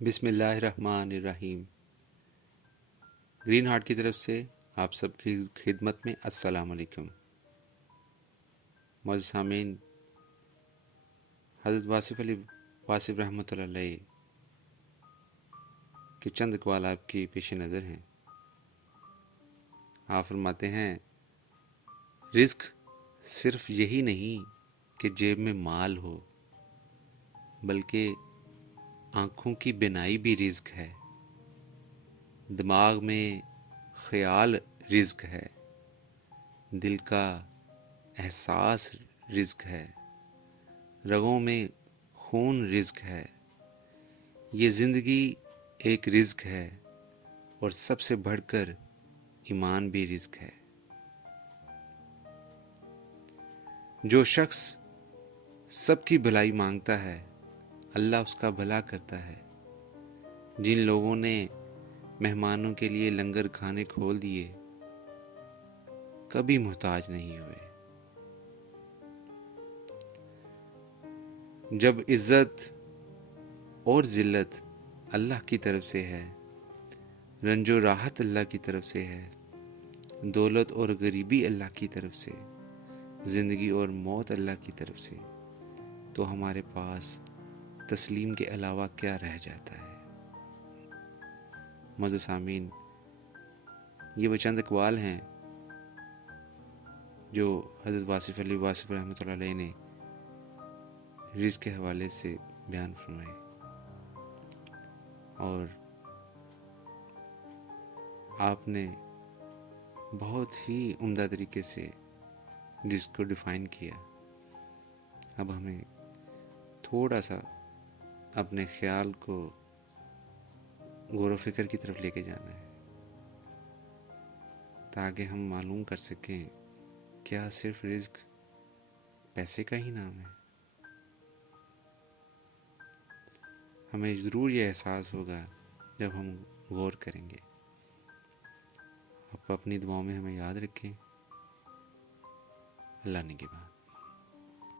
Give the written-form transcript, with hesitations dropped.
بسم اللہ الرحمن الرحیم۔ گرین ہارٹ کی طرف سے آپ سب کی خدمت میں السلام علیکم۔ معزز سامعین، حضرت واصف علی واصف رحمۃ اللہ علیہ کے چند اقوال آپ کی پیش نظر ہیں۔ آپ فرماتے ہیں، رزق صرف یہی نہیں کہ جیب میں مال ہو، بلکہ آنکھوں کی بینائی بھی رزق ہے، دماغ میں خیال رزق ہے، دل کا احساس رزق ہے، رگوں میں خون رزق ہے۔ یہ زندگی ایک رزق ہے، اور سب سے بڑھ کر ایمان بھی رزق ہے۔ جو شخص سب کی بھلائی مانگتا ہے، اللہ اس کا بھلا کرتا ہے۔ جن لوگوں نے مہمانوں کے لیے لنگر کھانے کھول دیے، کبھی محتاج نہیں ہوئے۔ جب عزت اور ذلت اللہ کی طرف سے ہے، رنج و راحت اللہ کی طرف سے ہے، دولت اور غریبی اللہ کی طرف سے، زندگی اور موت اللہ کی طرف سے، تو ہمارے پاس تسلیم کے علاوہ کیا رہ جاتا ہے؟ معزز سامعین، یہ وہ چند اقوال ہیں جو حضرت واصف علی واصف رحمۃ اللہ علیہ نے رزق کے حوالے سے بیان فرمائے، اور آپ نے بہت ہی عمدہ طریقے سے رزق کو ڈیفائن کیا۔ اب ہمیں تھوڑا سا اپنے خیال کو غور و فکر کی طرف لے کے جانا ہے، تاکہ ہم معلوم کر سکیں کیا صرف رزق پیسے کا ہی نام ہے؟ ہمیں ضرور یہ احساس ہوگا جب ہم غور کریں گے۔ آپ اپنی دعاؤں میں ہمیں یاد رکھیں۔ اللہ نگہبان۔